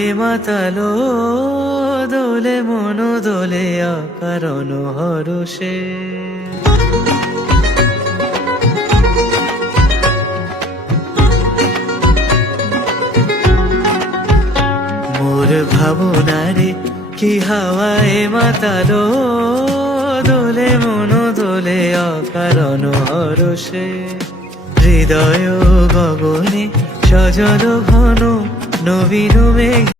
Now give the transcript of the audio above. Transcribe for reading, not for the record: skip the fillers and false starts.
হাওয়ায় মাতালো দোলে মন দোলে অকারণ হরষে। মোর ভাবনারে কি হাওয়ায় মাতালো দোলে মন দোলে অকারণ হরষে। হৃদয় গগনে সজল ঘন নবীন মেঘ